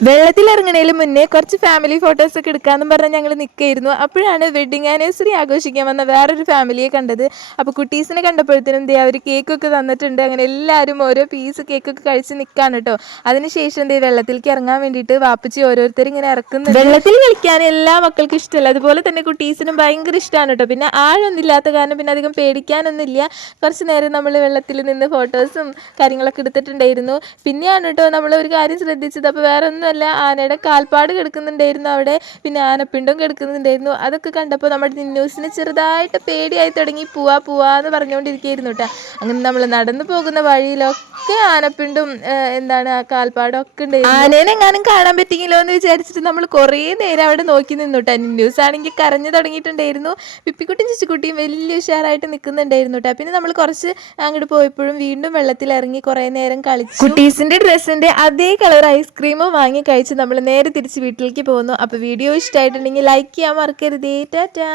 വെള്ളത്തിൽ മുന്നേ കുറച്ച് ഫാമിലി ഫോട്ടോസ് ഒക്കെ എടുക്കാമെന്ന് പറഞ്ഞ് ഞങ്ങൾ നിൽക്കായിരുന്നു അപ്പോഴാണ് വെഡിങ് ആനിവേഴ്സറി ആഘോഷിക്കാൻ വന്ന വേറൊരു ഫാമിലിയെ കണ്ടത്. അപ്പോൾ കുട്ടീസിനെ കണ്ടപ്പോഴത്തേനും ദേ അവർ കേക്കൊക്കെ തന്നിട്ടുണ്ട്. അങ്ങനെ എല്ലാവരും ഓരോ പീസ് കേക്കൊക്കെ കഴിച്ച് നിൽക്കാണ് കേട്ടോ അതിനുശേഷം ദേ വെള്ളത്തിലേക്ക് ഇറങ്ങാൻ വേണ്ടിയിട്ട് വാപ്പച്ചി ഓരോരുത്തർ ഇങ്ങനെ ഇറക്കുന്നു വെള്ളത്തിൽ കളിക്കാൻ എല്ലാ മക്കൾക്കും ഇഷ്ടമല്ല. അതുപോലെ തന്നെ കുട്ടീസിനും ഭയങ്കര ഇഷ്ടമാണ് കേട്ടോ പിന്നെ ആഴൊന്നും ഇല്ലാത്ത കാരണം പിന്നെ അധികം പേടിക്കാനൊന്നുമില്ല. കുറച്ച് നേരം നമ്മൾ വെള്ളത്തിൽ നിന്ന് ഫോട്ടോസും കാര്യങ്ങളൊക്കെ എടുത്തിട്ടുണ്ടായിരുന്നു. പിന്നെയാണ് കേട്ടോ നമ്മൾ ഒരു കാര്യം ശ്രദ്ധിച്ചത്. അപ്പോൾ വേറെ ഒന്നുമല്ല ആനയുടെ കാൽപ്പാട് കിടക്കുന്നുണ്ടായിരുന്നു അവിടെ പിന്നെ ആനപ്പിണ്ടം കിടക്കുന്നുണ്ടായിരുന്നു. അതൊക്കെ കണ്ടപ്പോൾ നമ്മുടെ നിന്നൂസിന് ചെറുതായിട്ട് പേടിയായി തുടങ്ങി പോവാ പോവാ എന്ന് പറഞ്ഞുകൊണ്ടിരിക്കുകയായിരുന്നു കേട്ടോ. അങ്ങനെ നമ്മൾ നടന്നു പോകുന്ന വഴിയിലൊക്കെ ആനപ്പിണ്ടും എന്താണ് ആ കാൽപ്പാടും ഒക്കെ ഉണ്ടായിരുന്നു. ആനേനെ എങ്ങാനും കാണാൻ പറ്റിയില്ലോ എന്ന് വിചാരിച്ചിട്ട് നമ്മൾ കുറേ നേരം അവിടെ നോക്കി നിന്നു കേട്ടോ. നിന്നൂസ് ആണെങ്കിൽ കരഞ്ഞു തുടങ്ങിയിട്ടുണ്ടായിരുന്നു. പിപ്പിക്കുട്ടിയും ചിച്ചുക്കുട്ടിയും വലിയ ഉഷാറായിട്ട് നിൽക്കുന്നുണ്ടായിരുന്നു കേട്ടോ. പിന്നെ നമ്മൾ കുറച്ച് അങ്ങോട്ട് പോയപ്പോഴും വീണ്ടും വെള്ളത്തിൽ ഇറങ്ങി കുറേ നേരം കളിച്ചു. കുട്ടീസിന്റെ ഡ്രസ്സിന്റെ അതേ കളർ ഐസ്ക്രീമും വാങ്ങി കഴിച്ച് നമ്മൾ നേരെ തിരിച്ച് വീട്ടിലേക്ക് പോകുന്നു. അപ്പോൾ വീഡിയോ ഇഷ്ടമായിട്ടുണ്ടെങ്കിൽ ലൈക്ക് ചെയ്യാൻ മറക്കരുതേ. ടാറ്റാ.